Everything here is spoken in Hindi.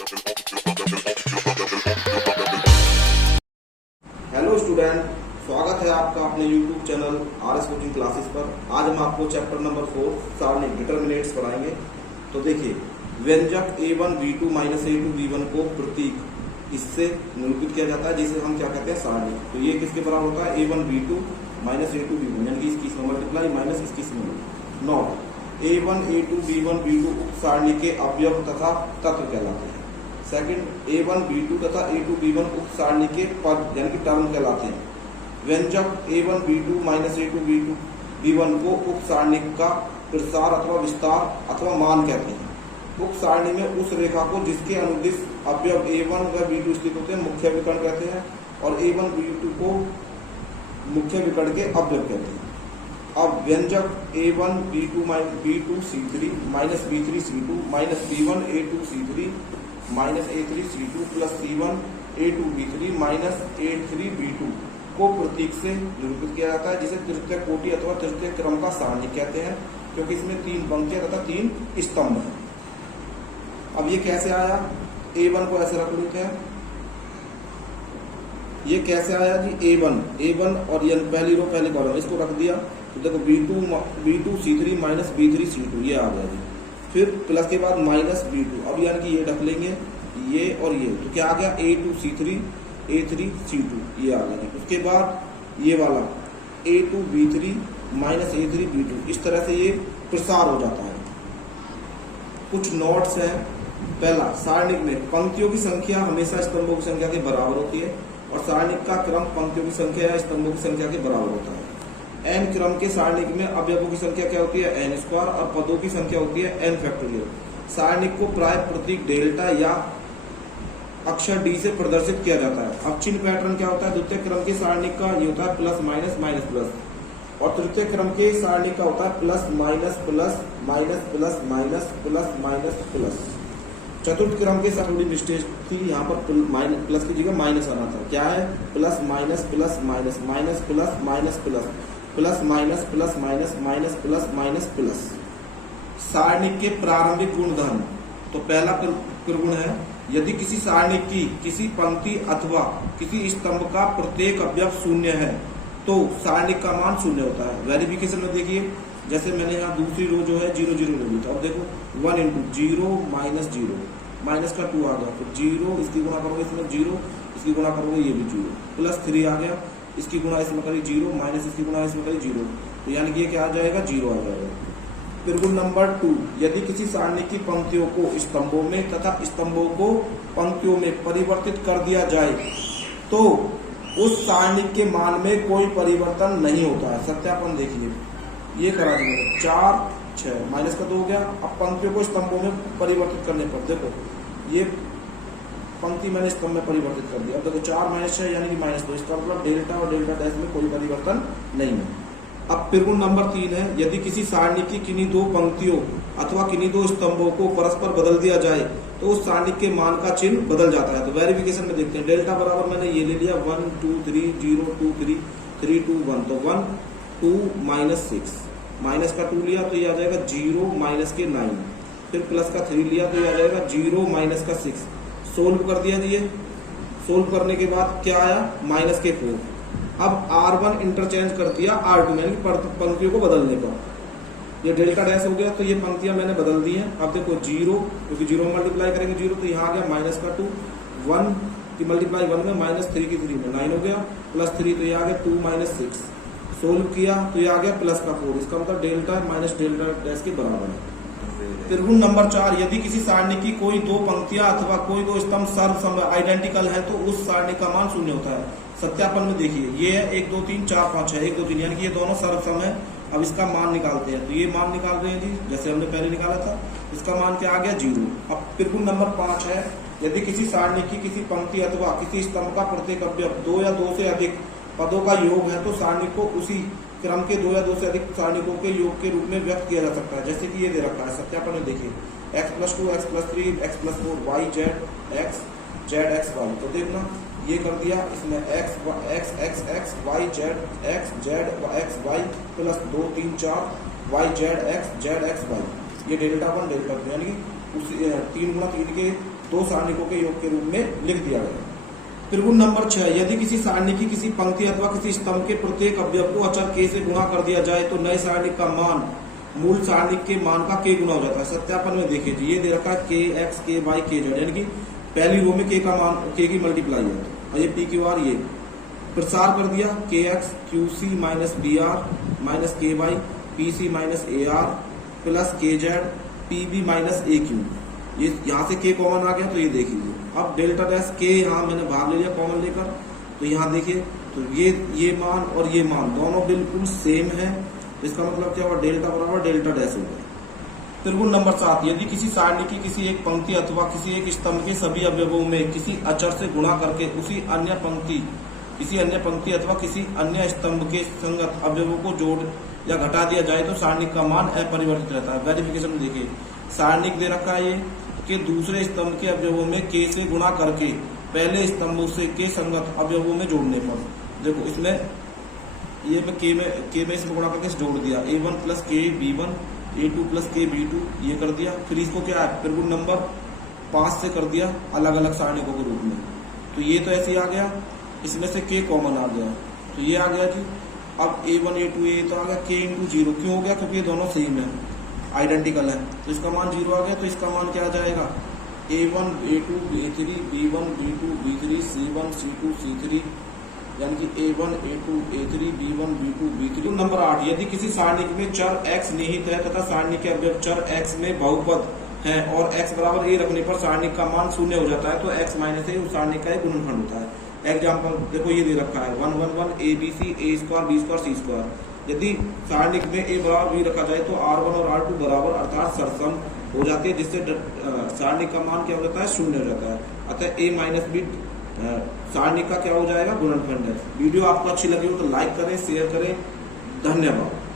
हेलो स्टूडेंट, स्वागत है आपका अपने YouTube channel RS coaching classes पर। आज हम आपको चैप्टर नंबर 4 सारणिक डिटर्मिनेंट्स पढ़ाएंगे। तो देखिए, व्यंजक a1 b2 minus a2 b1 को प्रतीक इससे निरूपित किया जाता है, जिसे हम क्या कहते हैं, सारणिक। तो ये किसके बराबर होता है, a1 b2 minus a2 b1, यानी कि इसकी मल्टीप्लाई माइनस इसकी not a1 a2 b1 b2 उक्त सारणी के अवयव तथा तत्व कहलाते हैं। सेकंड, a1 b2 तथा a2 b1 उक्त सारणी के पद यानी कि टर्म कहलाते हैं। व्यंजक a1 b2 minus a2 b2 b1 को उक्त सारणी का प्रसार अथवा विस्तार अथवा मान कहते हैं। उक्त सारणी में उस रेखा को जिसके अनुदिश अवयव a1 व b2 स्थित होते हैं मुख्य विकर्ण कहते हैं, और a1 b2 को मुख्य विकर्ण के अवयव कहते हैं। अब व्यंजक a1 b2 b2 c3 minus b3 c2 minus b1 a2 c3 minus a3 c2 plus c1 a2 b3 minus a3 b2 को प्रतीक से निरूपित किया जाता है, जिसे तृतीय कोटि अथवा तृतीय क्रम का सारणी कहते हैं, क्योंकि इसमें 3 पंक्तियां तथा 3 स्तंभ हैं। अब ये कैसे आया, a1 को ऐसे रख लेते हैं। ये कैसे आया जी, a1 और ये पहली रो पहली कॉलम, इसको रख दिया तो देखो b2 c3 minus b3 c2 ये आ गया जी। फिर प्लस के बाद माइनस b2, अब यानी कि ये रख लेंगे ये और ये, तो क्या आ गया a2 c3 a3 c2 ये आ गया। उसके बाद ये वाला a2 b3 minus a3 b2, इस तरह से ये प्रसार हो जाता है। कुछ नोट्स हैं। पहला, सारणिक में पंक्तियों की संख्या हमेशा स्तंभों की संख्या के बराबर होती है, और सारणिक का क्रम पंक्तियों की संख्या या स्तंभों की संख्या के बराबर होता है। n क्रम के सारणिक में अवयवों की संख्या क्या होती है, n स्क्वायर, और पदों की संख्या होती है n फैक्टोरियल। सारणिक को प्राय प्रतीक डेल्टा या अक्षर d से प्रदर्शित किया जाता है। अब चिन्ह पैटर्न क्या होता है, द्वितीय क्रम के सारणिक का ये होता है प्लस माइनस माइनस प्लस, और तृतीय क्रम के सारणिक का होता है plus minus plus minus plus minus plus minus plus. चतुर्थ क्रम के साथ थोड़ी मिस्टेक थी, यहाँ पर माइनस प्लस की जगह माइनस आना था। क्या है, plus minus plus minus minus plus minus plus plus minus plus minus minus plus minus plus. सारणिक के प्रारंभिक गुणधर्म। तो पहला प्रगुण है, यदि किसी सारणिक की किसी पंक्ति अथवा किसी स्तंभ का प्रत्येक अवयव शून्य है तो सारणिक का मान शून्य होता है। वेरिफिकेशन में देखिए, जैसे मैंने यहाँ दूसरी रो जो है 0 0 ले ली, तो अब देखो 1 इंटू 0 माइनस 0 माइनस का 2 आ गया, फिर 0 इसकी गुणा करोगे इसमें 0 इसकी गुणा करोगे ये भी 0 प्लस 3 आ गया, इसकी गुणा इसमें करी 0 माइनस इसकी गुणा इसमें करी 0, तो यानी कि ये क्या आ जाएगा, 0 आ जाएगा। प्रगुण नंबर 2, यदि किसी सारणी की पंक्तियों को स्तंभों में तथा स्तंभों को पंक्तियों में परिवर्तित कर दिया जाए तो उस सारणी के मान में कोई परिवर्तन नहीं होता है। सत्यापन देखिए, ये करा दिया 4 6 माइनस का 2 हो गया। अब पंक्तियों को स्तंभों में परिवर्तित करने पर देखो, ये पंक्ति मैंने स्तंभ में परिवर्तित कर दिया। अब देखो 4 माइनस 6 यानी कि माइनस 2, इसका मतलब डेल्टा और डेल्टा डैश में कोई परिवर्तन नहीं है। अब प्रगुण नंबर 3 है, यदि किसी सारणी की किन्हीं 2 पंक्तियों अथवा किन्हीं 2 स्तंभों को परस्पर बदल दिया जाए तो उस सारणी के मान का चिन्ह बदल जाता है। तो वेरिफिकेशन में देखते हैं, डेल्टा बराबर मैंने ये ले लिया 1 2 3 0 2 3 3 2 1, तो 1 2 माइनस 6 माइनस का 2 लिया तो ये आ जाएगा 0 माइनस के 9, फिर प्लस का 3 लिया तो ये आ जाएगा 0 माइनस का 6। सोल्व कर दिया दिए, सोल्व करने के बाद क्या आया, माइनस के 4। अब R1 इंटरचेंज कर दिया R2 में, पंक्तियों को बदलने पर ये डेल्टा डैश हो गया, तो ये पंक्तियां मैंने बदल दी हैं। अब देखो 0, क्योंकि 0 में मल्टीप्लाई करेंगे 0, तो यहाँ आ गया माइनस का 2, 1 की मल्टीप्लाई 1 में माइनस 3 की 3 में 9 हो गया, प्लस 3 तो ये आ गया 2 माइनस 6। सोल्व किया तो ये आ गया प्लस का 4, इसका मतलब डेल्टा माइनस डेल्टा डैश के बराबर है। त्रिगुण नंबर 4, यदि किसी सारणी की कोई 2 पंक्तियां अथवा कोई 2 स्तंभ सर्व आइडेंटिकल है तो उस सारणी का मान शून्य होता है। सत्यापन में देखिए, ये 1 2 3 4 5 है, 1 2 3 यानी कि ये दोनों सर्वसम है। अब इसका मान निकालते हैं, तो ये मान निकाल रहे हैं जी, जैसे हमने पहले निकाला था। इसका मान क्या आ गया, 0। अब त्रिगुण नंबर 5 है, यदि किसी सारणी की किसी पंक्ति अथवा किसी स्तंभ का प्रत्येक अवयव 2 या 2 से अधिक पदों का योग है तो सारणी को उसी क्रम के 2 या 2 से अधिक सारणिकों के योग के रूप में व्यक्त किया जा सकता है, जैसे कि ये दे रखा है। सत्यापन में देखिए, x+2 x+3 x+4 y z x z x y, तो देखना ये कर दिया, इसमें x x x y z x z x y plus 2 3 4 y z x y, ये डेल्टा 1 डेल्टा 2, यानी कि उस 3 गुणा 3 के दो सारणिकों के योग के रूप में लिख दिया गया। त्रिगुण नंबर 6, यदि किसी सारणी की किसी पंक्ति अथवा किसी स्तंभ के प्रत्येक अवयव को अचर k से गुणा कर दिया जाए तो नए सारणिक का मान मूल सारणिक के मान का k गुना हो जाता है। सत्यापन में देखिए जी, ये दे रखा है kx ky kz, यानी कि पहली रो में k का मान k की मल्टीप्लाई है और ये p q r, ये प्रसार कर दिया kx qc minus br minus ky pc minus ar plus kz pb minus aq। ये यहाँ से k कॉमन आ गया तो ये देख लीजिए। अब डेल्टा डैश k यहाँ मैंने बाहर ले लिया कॉमन लेकर, तो यहाँ देखिए तो ये मान और ये मान दोनों बिल्कुल सेम है। इसका मतलब क्या हुआ, डेल्टा बराबर डेल्टा डैश हो गया। त्रिगुण नंबर 7, यदि किसी सारणी की किसी एक पंक्ति अथवा किसी एक स्तंभ के सभी अवयवों में किसी अचर से गुणा करके किसी अन्य पंक्ति अथवा किसी अन्य स्तंभ के संगत अवयवों को जोड़ या घटा दिया जाए तो सारणिक का मान अपरिवर्तित रहता है। वेरिफिकेशन में देखिए, सारणिक दे रखा है ये कि दूसरे स्तंभ के अवयवों में k से गुणा करके पहले स्तंभ से के संगत अवयवों में जोड़ने पर, देखो इसमें ये k में इसमें गुणा करके जोड़ दिया, a1 plus k b1 a2 plus k b2 ये कर दिया। फिर इसको क्या है, त्रिगुण नंबर 5 से कर दिया अलग अलग सारणिकों के रूप में। तो ये तो ऐसे ही आ गया, इसमें से k कॉमन आ गया तो ये आ गया जी। अब a1 a2 ये तो आ गया k इंटू 0, क्यों हो गया, क्योंकि ये दोनों सेम है, आइडेंटिकल है, तो इसका मान 0 आ गया। तो इसका मान क्या आ जाएगा, a1 a2 a3 b1 b2 b3 c1 c2 c3, यानी कि a1 a2 a3 b1 b2 b3। Number 8, यदि किसी सारणिक में चर x निहित है तथा सारणिक के अवयव चर x में बहुपद है और x बराबर a रखने पर सारणिक का मान 0 हो जाता है तो x माइनस a उस सारणिक का एक गुणनखंड होता है। एग्जाम्पल देखो, ये दे रखा है 1 1 1 a b c a square b square c square. यदि सारणिक में a बराबर b रखा जाए तो r1 और r2 बराबर अर्थात सरसम हो जाती है, जिससे सारणिक का मान क्या हो जाता है, 0 हो जाता है। अतः a माइनस b सारणिक का क्या हो जाएगा, गुणनखंड है। वीडियो आपको अच्छी लगी हो तो लाइक करें, शेयर करें। धन्यवाद।